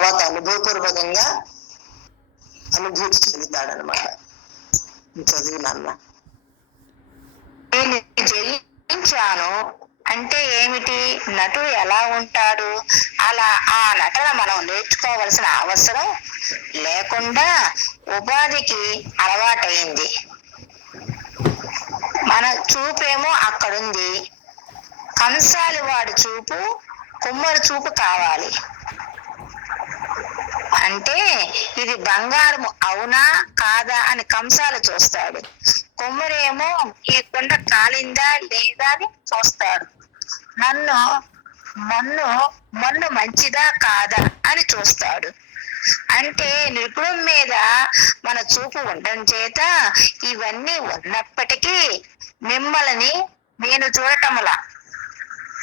తర్వాత అనుభవపూర్వకంగా అనుభూతి చెందుతాడనమాట. చదివి నాన్న. నేను జయించాను అంటే ఏమిటి? నటుడు ఎలా ఉంటాడు, అలా ఆ నటన మనం నేర్చుకోవలసిన అవసరం లేకుండా ఉపాధికి అలవాటైంది. మన చూపేమో అక్కడుంది. కంసాలి వాడి చూపు కుమ్మరి చూపు కావాలి. అంటే ఇది బంగారం అవునా కాదా అని కంసాలు చూస్తాడు. కుమ్మరేమో ఈ కుండ కాలిందా లేదా అని చూస్తాడు. మన్ను మంచిదా కాదా అని చూస్తాడు. అంటే నిపుణం మీద మన చూపు ఉండటం చేత ఇవన్నీ ఉన్నప్పటికీ మిమ్మల్ని నేను చూడటంలా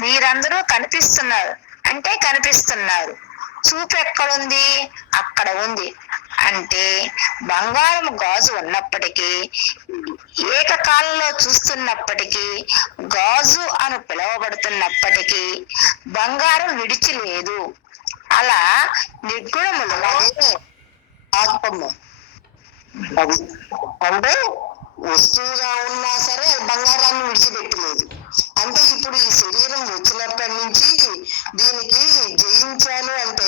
మీరందరూ కనిపిస్తున్నారు అంటే కనిపిస్తున్నారు. చూపు ఎక్కడుంది? అక్కడ ఉంది. అంటే బంగారం గాజు ఉన్నప్పటికీ, ఏకకాలంలో చూస్తున్నప్పటికీ, గాజు అని పిలువబడుతున్నప్పటికీ బంగారం విడిచి లేదు. అలా నిర్గుణములు ఆత్మ అది అంటే వస్తువుగా ఉన్నా సరే బంగారాన్ని విడిచిపెట్టలేదు. అంటే ఇప్పుడు ఈ శరీరం వచ్చినప్పటి నుంచి దీనికి జయించాను అంటే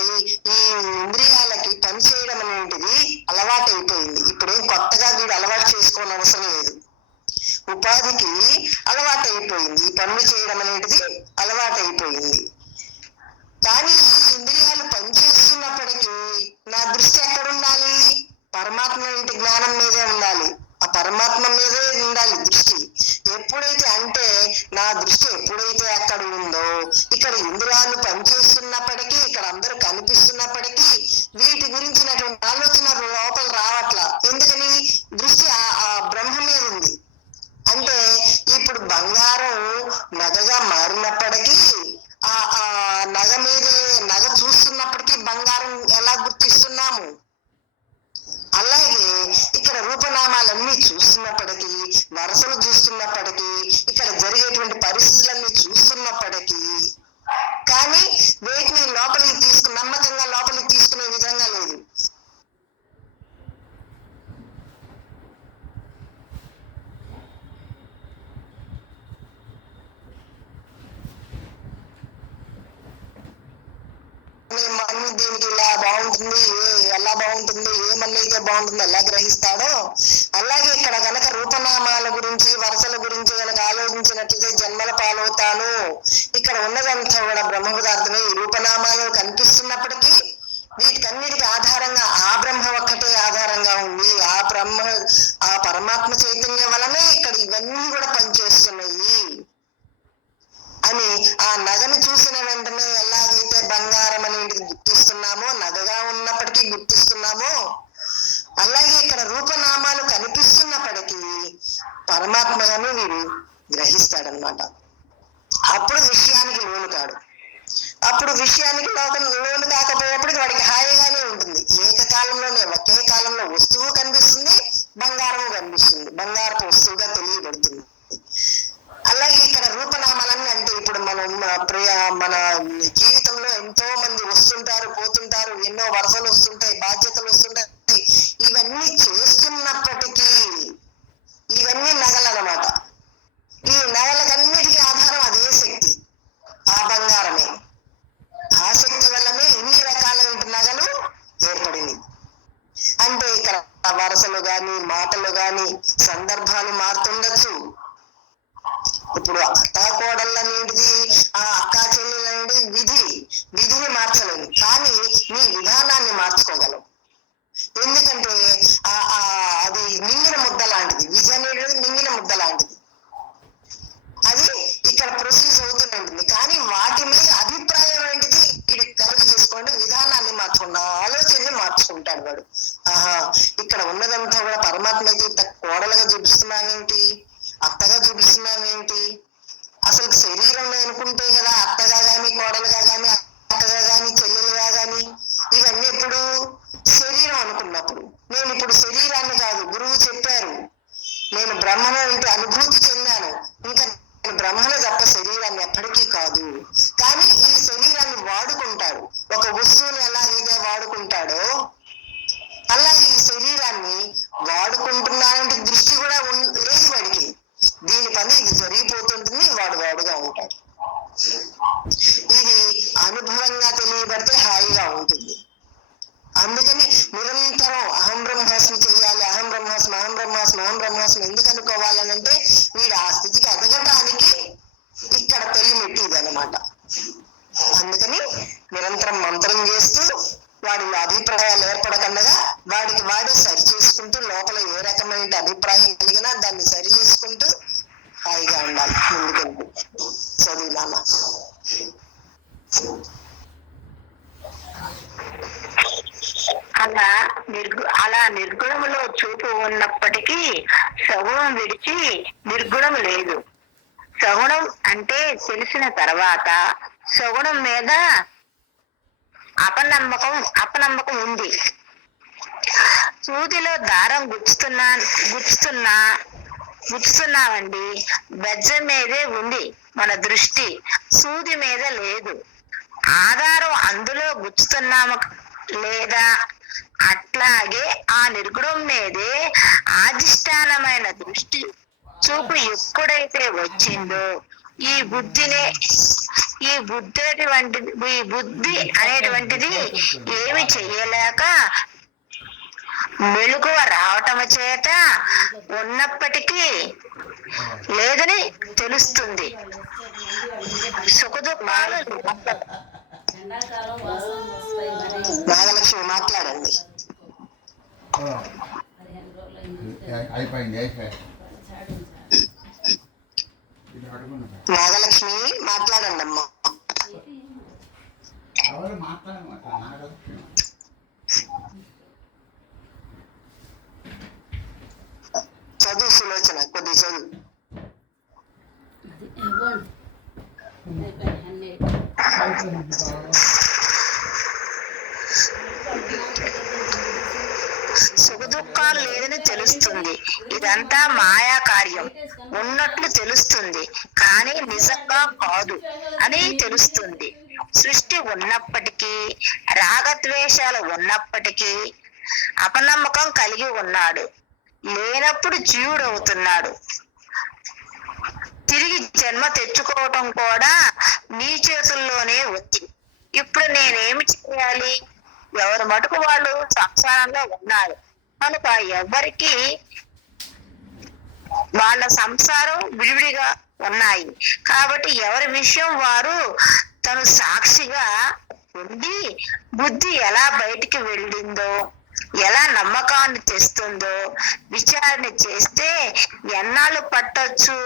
ఈ ఇంద్రియాలకి పనిచేయడం అనేటిది అలవాటు అయిపోయింది. ఇప్పుడేం కొత్తగా వీడు అలవాటు చేసుకోని అవసరం లేదు. ఉపాధికి అలవాటు అయిపోయింది. ఈ పనులు చేయడం అనేటిది అలవాటు అయిపోయింది. కానీ ఈ ఇంద్రియాలు పనిచేస్తున్నప్పటికీ నా దృష్టి ఎక్కడ ఉండాలి? పరమాత్మ ఇంటి జ్ఞానం మీదే ఉండాలి. ఆ పరమాత్మ మీదే ఉండాలి దృష్టి. ఎప్పుడైతే అంటే నా దృష్టి ఎప్పుడైతే అక్కడ ఉందో, ఇక్కడ ఇంద్రియాలు పనిచేస్తున్నప్పటికీ, ఇక్కడ అందరూ కనిపిస్తున్నప్పటికీ వీటి గురించినటువంటి ఆలోచన లోపల రావట్లా. ఎందుకని? దృష్టి ఆ బ్రహ్మ మీద ఉంది. అంటే ఇప్పుడు బంగారం నగగా మారినప్పటికీ ఆ నగ మీదే నగ చూస్తున్నప్పటికీ బంగారం ఎలా గుర్తిస్తున్నాము? అలాగే ఇక్కడ రూపనామాలన్నీ చూస్తున్నప్పటికీ, వరసలు చూస్తున్నప్పటికీ, ఇక్కడ జరిగేటువంటి పరిస్థితులన్నీ చూస్తున్నప్పటికీ కానీ వేటిని లోపలికి నమ్మకంగా లోపలికి తీసుకునే విధంగా లేదు. మన్ని దీనికి ఇలా బాగుంటుంది, ఎలా బాగుంటుంది, ఏ మన్ని అయితే బాగుంటుందో ఎలా గ్రహిస్తాడో అలాగే ఇక్కడ గనక రూపనామాల గురించి వరుసల గురించి గనక ఆలోచించినట్లయితే జన్మల పాలవుతాను. ఇక్కడ ఉన్నదంతా కూడా బ్రహ్మ పదార్థమే. ఈ రూపనామాలు కనిపిస్తున్నప్పటికీ వీటికన్నిటికి ఆధారంగా ఆ బ్రహ్మ ఒక్కటే ఆధారంగా ఉంది. ఆ పరమాత్మ చైతన్యం వలనే ఇక్కడ ఇవన్నీ కూడా పనిచేస్తున్నాయి అని ఆ నగను చూసిన వెంటనే ఎలాగైతే బంగారం అనేది గుర్తిస్తున్నామో, నగగా ఉన్నప్పటికీ గుర్తిస్తున్నామో, అలాగే ఇక్కడ రూపనామాలు కనిపిస్తున్నప్పటికీ పరమాత్మగాను వీడు గ్రహిస్తాడనమాట. అప్పుడు విషయానికి లోను కాడు. అప్పుడు విషయానికి లోను కాకపోయేప్పటికి వాడికి హాయిగానే ఉంటుంది. ఏకకాలంలోనే ఒకే కాలంలో వస్తువు కనిపిస్తుంది, బంగారము కనిపిస్తుంది, బంగారపు వస్తువుగా తెలియబడుతుంది. అలాగే ఇక్కడ రూపనామాలన్నీ అంటే ఇప్పుడు మన జీవితంలో ఎంతో మంది వస్తుంటారు, పోతుంటారు, ఎన్నో వరసలు వస్తుంటాయి, బాధ్యతలు వస్తుంటాయి. ఇవన్నీ చేస్తున్నప్పటికీ ఇవన్నీ నగలన్నమాట. ఈ నగలకన్నిటికీ ఆధారం అదే శక్తి, ఆ బంగారమే. ఆ శక్తి వల్లనే ఇన్ని రకాలైన నగలు ఏర్పడింది. అంటే ఇక్కడ వరసలు గాని, మాటలు గాని, సందర్భాలు మారుతుండొచ్చు. ఇప్పుడు అత్తా కోడళ్ళనేటిది, ఆ అక్కా చెల్లెలనేది విధిని మార్చలేదు, కానీ నీ విధానాన్ని మార్చుకోగలవు. ఎందుకంటే అది మింగిన ముద్ద లాంటిది. విధి అనేది మింగిన ముద్ద లాంటిది. అది ఇక్కడ ప్రొసీజ్ అవుతూనే ఉంటుంది. కానీ వాటి మీద అభిప్రాయం ఏంటిది వీడికి కలుగు చేసుకోండి, విధానాన్ని మార్చుకుంటా, ఆలోచనని మార్చుకుంటాడు వాడు. ఇక్కడ ఉన్నదంతా కూడా పరమాత్మ అయితే కోడలుగా చూపిస్తున్నావేంటి, అత్తగా చూపిస్తున్నావేంటి? అసలు శరీరంలో అనుకుంటే కదా అత్తగా గాని, కోడలుగా గాని, అత్తగా గాని, చెల్లెలుగా గాని, ఇవన్నీ ఎప్పుడు శరీరం అనుకున్నప్పుడు. నేను ఇప్పుడు శరీరాన్ని కాదు, గురువు చెప్పారు నేను బ్రహ్మను అంటే అనుభూతి చెందాను, ఇంకా నేను బ్రహ్మను తప్ప శరీరాన్ని ఎప్పటికీ కాదు. కానీ ఈ శరీరాన్ని వాడుకుంటాడు. ఒక వస్తువుని ఎలాగైతే స్థితిగా ఉంటుంది. అందుకని నిరంతరం అహం బ్రహ్మాస్మి చెయ్యాలి, అహం బ్రహ్మాస్మి అహం బ్రహ్మాస్మి అహం బ్రహ్మాస్మి ఎందుకు అనుకోవాలనంటే వీడు ఆ స్థితికి ఎదగడానికి ఇక్కడ పెళ్లిమెట్టి ఇదనమాట. అందుకని నిరంతరం మంత్రం చేస్తూ వాడి అభిప్రాయాలు ఏర్పడకుండా వాడికి వాడే సరి చేసుకుంటూ లోపల ఏ రకమైన అభిప్రాయం కలిగినా దాన్ని సరి చేసుకుంటూ హాయిగా ఉండాలి. ముందుకెళ్తూ చదువులానా అలా నిర్గుణములో చూపు ఉన్నప్పటికీ సగుణం విడిచి నిర్గుణం లేదు. సగుణం అంటే తెలిసిన తర్వాత సగుణం మీద అపనమ్మకం ఉంది. సూదిలో దారం గుచ్చుతున్నామండి, బెజ్జం మీదే ఉంది మన దృష్టి, సూది మీద లేదు. ఆధారం అందులో గుచ్చుతున్నాము లేదా, అట్లాగే ఆ నిర్గుణం మీదే అధిష్టానమైన దృష్టి చూపు ఎప్పుడైతే వచ్చిందో ఈ బుద్ధి అనేటువంటిది ఏమి చెయ్యలేక మెలకువ రావటం చేత ఉన్నప్పటికీ లేదని తెలుస్తుంది. సుఖదుఖాలు నాగలక్ష్మి మాట్లాడండి. నాగలక్ష్మి మాట్లాడండి అమ్మా. చదువు సులోచన, కొద్ది చదువు. సుఖదుఖాలు లేదని తెలుస్తుంది. ఇదంతా మాయా కార్యం ఉన్నట్లు తెలుస్తుంది, కానీ నిజంగా కాదు అని తెలుస్తుంది. సృష్టి ఉన్నప్పటికీ, రాగద్వేషాలు ఉన్నప్పటికీ అపనమ్మకం కలిగి ఉన్నాడు. లేనప్పుడు జీవుడవుతున్నాడు. తిరిగి జన్మ తెచ్చుకోవటం కూడా నీ చేతుల్లోనే ఉంది. ఇప్పుడు నేనేమి చేయాలి? ఎవరి మటుకు వాళ్ళు సంసారంలో ఉన్నారు కనుక ఎవరికి వాళ్ళ సంసారం విడివిడిగా ఉన్నాయి కాబట్టి ఎవరి విషయం వారు తను సాక్షిగా ఉండి బుద్ధి ఎలా బయటికి వెళ్ళిందో, ఎలా నమ్మకాన్ని తెస్తుందో విచారణ చేస్తే ఎన్నాళ్ళు పట్టొచ్చు,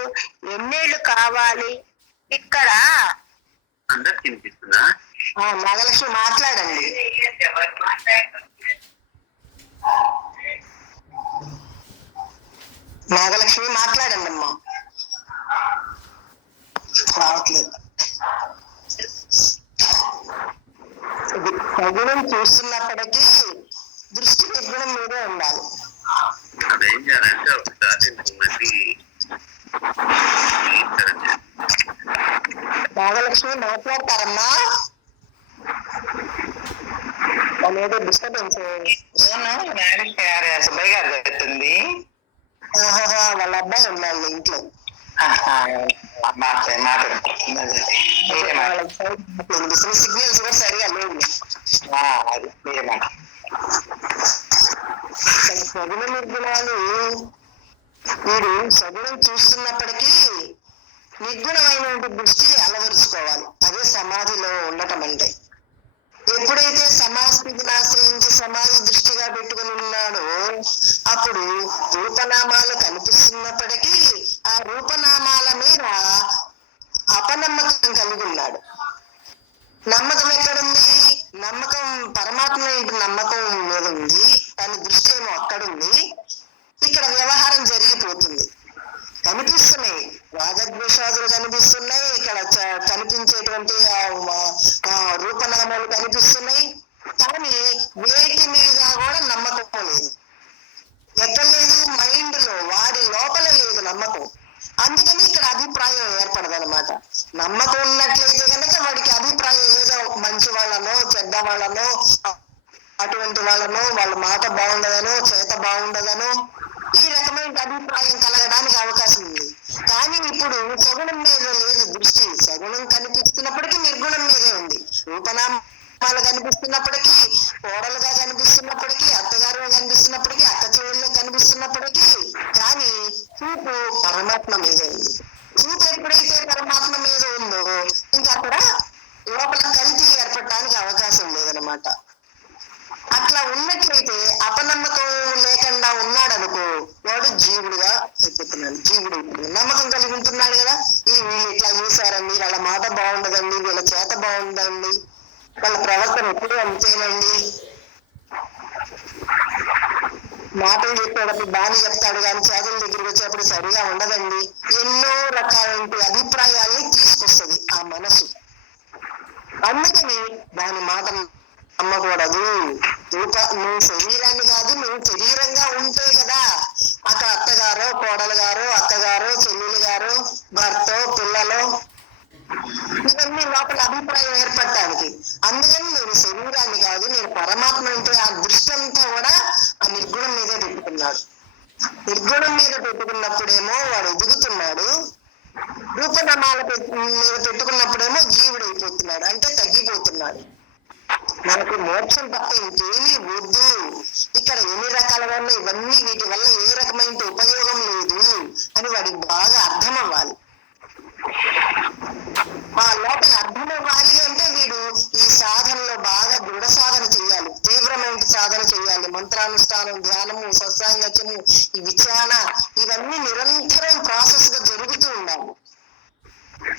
ఎన్నేళ్ళు కావాలి? ఇక్కడ అందరికి వినిపిస్తుందా? నాగలక్ష్మి మాట్లాడండి. నాగలక్ష్మి మాట్లాడండి అమ్మా. రావట్లేదు. సగుణం చూస్తున్నప్పటికీ దృష్టి నిర్గుణం మీదే ఉండాలి. అదేం చేయాలంటే ఒకసారి నాగలక్ష్మి మాట్లాడతారమ్మా. ఏదో డిస్టర్బెన్స్ సుబ్బయ్య గారు జరుగుతుంది. వాళ్ళ అబ్బాయి ఉన్నాడు ఇంట్లో. సిగ్నల్స్ కూడా సరిగా లేవు. సగుణ నిర్గుణాలు వీడు సగుణం చూస్తున్నప్పటికీ నిర్గుణమైన దృష్టి అలవరుచుకోవాలి. అదే సమాధిలో ఉండటం అంటే. ఎప్పుడైతే సమాస్థితిని ఆశ్రయించి సమాధి దృష్టిగా పెట్టుకుని ఉన్నాడో అప్పుడు రూపనామాలు కనిపిస్తున్నప్పటికీ ఆ రూపనామాల మీద అపనమ్మకం కలిగి ఉన్నాడు. నమ్మకం ఎక్కడుంది? నమ్మకం పరమాత్మ నమ్మకం మీద ఉంది. తన దృష్టి ఏమో అక్కడుంది. ఇక్కడ వ్యవహారం జరిగిపోతుంది. కనిపిస్తున్నాయి, రాగద్వేషాదులు కనిపిస్తున్నాయి, ఇక్కడ కనిపించేటువంటి రూపనామాలు కనిపిస్తున్నాయి. కానీ వేటి మీద కూడా నమ్మకం లేదు. ఎక్కడ లేదు? మైండ్ లో, వాడి లోపల లేదు నమ్మకం. అందుకని ఇక్కడ అభిప్రాయం ఏర్పడదనమాట. నమ్మకం ఉన్నట్లయితే కనుక వాడికి అభిప్రాయం ఏదో మంచి వాళ్ళనో చెడ్డ వాళ్ళనో అటువంటి వాళ్ళనో వాళ్ళ మాట బాగుండదనో చేత బాగుండదనో ఈ రకమైన అభిప్రాయం కలగడానికి అవకాశం ఉంది. కానీ ఇప్పుడు సగుణం మీద లేదు దృష్టి. సగుణం కనిపిస్తున్నప్పటికీ నిర్గుణం మీదే ఉంది. రూపనామాలు వాళ్ళు కనిపిస్తున్నప్పటికీ, కోడలుగా కనిపిస్తున్నప్పటికీ, అత్తగారుగా కనిపిస్తున్నప్పటికీ, అక్క చెవుల్లో కనిపిస్తున్నప్పటికీ, కానీ చూపు పరమాత్మ మీద ఉంది. చూపు ఎప్పుడైతే పరమాత్మ మీద ఉందో ఇంకా అక్కడ లోపల కల్తీ ఏర్పడటానికి అవకాశం లేదనమాట. అట్లా ఉన్నట్లయితే అపనమ్మకం లేకుండా ఉన్నాడు అనుకో, వాడు జీవుడుగా అయిపోతున్నాడు. జీవుడు నమ్మకం కలిగి ఉంటున్నాడు కదా, వీళ్ళు ఇట్లా చూసారండి, వాళ్ళ మాట బాగుండదండి, వీళ్ళ చేత బాగుందండి, వాళ్ళ ప్రవర్తన ఎప్పుడూ అంతేనండి, మాటలు చెప్పేటప్పుడు బాగా చెప్తాడు కానీ చేతుల దగ్గరికి వచ్చేప్పుడు సరిగా ఉండదండి, ఎన్నో రకాలైన అభిప్రాయాల్ని తీసుకొస్తుంది ఆ మనసు. అందుకని దాని మాట నమ్మకూడదు. నువ్వు శరీరాన్ని కాదు, నువ్వు శరీరంగా ఉంటే కదా అక్కడ అత్తగారో, కోడలు గారో, అక్కగారో, చెల్లెలు గారో, భర్త, పిల్లలో, ఇవన్నీ లోపల అభిప్రాయం ఏర్పడటానికి. అందుకని నేను శరీరాన్ని కాదు, నేను పరమాత్మ అంటే ఆ దృష్టి అంతా కూడా ఆ నిర్గుణం మీదే పెట్టుకున్నాడు. నిర్గుణం మీద పెట్టుకున్నప్పుడేమో వాడు ఎదుగుతున్నాడు, రూపనామాల మీద పెట్టుకున్నప్పుడేమో జీవుడు అయిపోతున్నాడు, అంటే తగ్గిపోతున్నాడు. మనకు మోక్షం తప్ప ఇంకేమీ వద్దు, ఇక్కడ ఎన్ని రకాలుగా ఉన్నాయి, ఇవన్నీ వీటి వల్ల ఏ రకమైన ఉపయోగం లేదు అని వాడికి బాగా అర్థం అవ్వాలి. ఆ లోపల అర్థం అవ్వాలి అంటే వీడు ఈ సాధనలో బాగా దృఢ సాధన చేయాలి, తీవ్రమైన సాధన చేయాలి. మంత్రానుష్ఠానం, ధ్యానము, సత్సాంగత్యము, ఈ విచారణ, ఇవన్నీ నిరంతరం ప్రాసెస్ గా జరుగుతూ ఉండాలి.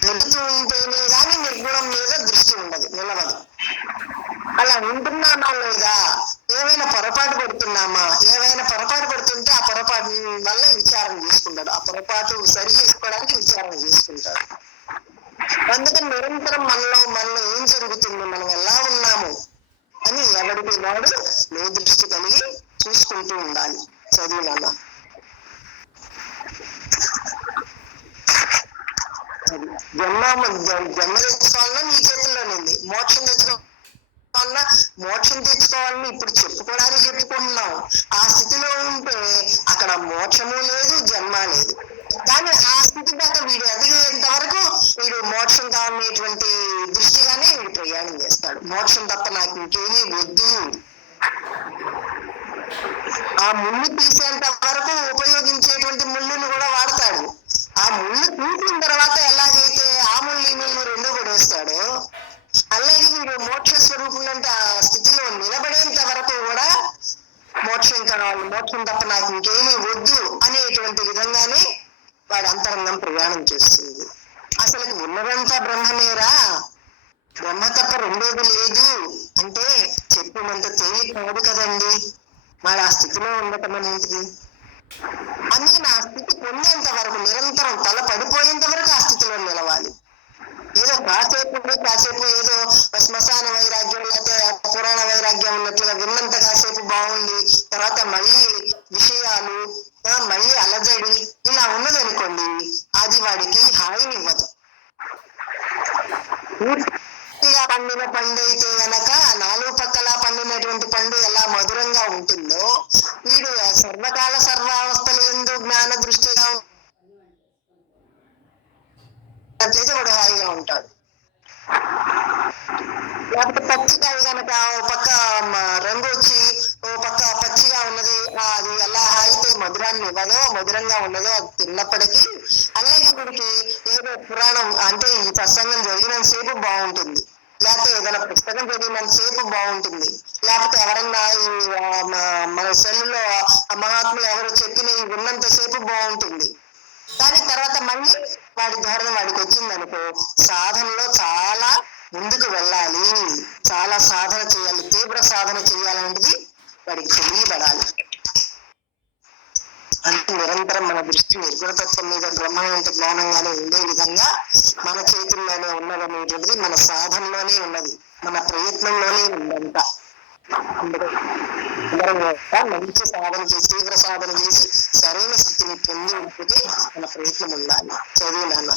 జరుగుతూ ఉంటేనే కానీ నిర్గుణం మీద దృష్టి ఉండదు, నిలవదు. అలా ఉంటున్నామా లేదా, ఏమైనా పొరపాటు పడుతున్నామా, ఏమైనా పొరపాటు పడుతుంటే ఆ పొరపాటు వల్ల విచారణ చేసుకుంటాడు, ఆ పొరపాటు సరి చేసుకోవడానికి విచారణ చేసుకుంటాడు. అందుకని నిరంతరం మనలో ఏం జరుగుతుంది, మనం ఎలా ఉన్నాము అని ఎవరికి వాడు నీ దృష్టి కలిగి చూసుకుంటూ ఉండాలి. చదువునా జన్మ తెచ్చుకోవాలన్నా నీ చేతుల్లోనే ఉంది, మోక్షం తెచ్చుకోవాలన్నా మోక్షం తెచ్చుకోవాలని ఇప్పుడు చెప్పుకోవడానికి చెప్పుకుంటున్నాం. ఆ స్థితిలో ఉంటే అక్కడ మోక్షము లేదు, జన్మ లేదు. కానీ ఆ స్థితి దాకా వీడు ఎదిగేంత వరకు వీడు మోక్షం కావాలనేటువంటి దృష్టిగానే వీడు ప్రయాణం చేస్తాడు. మోక్షం తప్ప నాకు ఇంకేమీ వద్దు, ఆ ముళ్ళు తీసేంత వరకు ఉపయోగించేటువంటి ముళ్ళుని కూడా వాడతాడు. ఆ ముళ్ళు తీసిన తర్వాత ఎలాగైతే ఆ ముళ్ళు ఈ ముళ్ళు రెండు కూడా వేస్తాడో, అలాగే వీడు మోక్ష స్వరూపుడు అంటే ఆ స్థితిలో నిలబడేంత వరకు కూడా మోక్షం కావాలి, మోక్షం తప్ప నాకు ఇంకేమీ వద్దు అనేటువంటి విధంగానే వాడు అంతరంగం ప్రయాణం చేస్తుంది. అసలు ఉన్నదంతా బ్రహ్మమేరా, బ్రహ్మ తప్ప రెండోది లేదు అంటే చెప్పినంత తేలిక కాదు కదండి. వాడు ఆ స్థితిలో ఉండటం అనేటిది. అందుకని ఆ స్థితి పొందేంత వరకు నిరంతరం తల పడిపోయేంత వరకు ఆ స్థితిలో నిలవాలి. ఏదో కాసేపు ఏదో శ్మశాన వైరాగ్యం లేకపోతే పురాణ వైరాగ్యం ఉన్నట్లుగా విన్నంత కాసేపు బాగుంది, తర్వాత మళ్ళీ విషయాలు, మళ్ళీ అలజడి ఇలా ఉన్నదనుకోండి, అది వాడికి హాయినివ్వదు. పూర్తిగా పండిన పండు అయితే గనక నాలుగు పక్కల పండినటువంటి పండు ఎలా మధురంగా ఉంటుందో, వీడు సర్వకాల సర్వావస్థలు ఎందు జ్ఞాన దృష్టిగా అట్లయితే వాడు హాయిగా ఉంటాడు. లేకపోతే పచ్చికాయ కనుక ఓ పక్క రంగు వచ్చి ఓ పక్క పచ్చిగా ఉన్నది, అది ఎలా అయితే మధురాన్ని ఇవ్వదో, మధురంగా ఉన్నదో అది తిన్నప్పటికీ, అలాగే వీడికి ఏదో పురాణం అంటే ఈ ప్రసంగం జరిగినంత సేపు బాగుంటుంది, లేకపోతే ఏదైనా పుస్తకం చదివినంత సేపు బాగుంటుంది, లేకపోతే ఎవరన్నా ఈ మన సెల్లో మహాత్ములు ఎవరు చెప్పిన ఉన్నంత సేపు బాగుంటుంది. కానీ తర్వాత మళ్ళీ వాడి ధోరణి వాడికి వచ్చిందనుకో, సాధనలో చాలా ముందుకు వెళ్ళాలి, చాలా సాధన చేయాలి, తీవ్ర సాధన చేయాలనేది వాడికి తెలియబడాలి. అంటే నిరంతరం మన దృష్టి నిర్గుణతత్వం మీద బ్రహ్మవంత జ్ఞానంగానే ఉండే విధంగా మన చేతుల్లోనే ఉన్నదనేటువంటిది మన సాధనలోనే ఉన్నది, మన ప్రయత్నంలోనే ఉందంట. మంచి సాధన చేసి, తీవ్ర సాధన చేసి సరైన స్థితిని పొంది ఉంటే మన ప్రయత్నం ఉండాలి. చదువు నాన్న.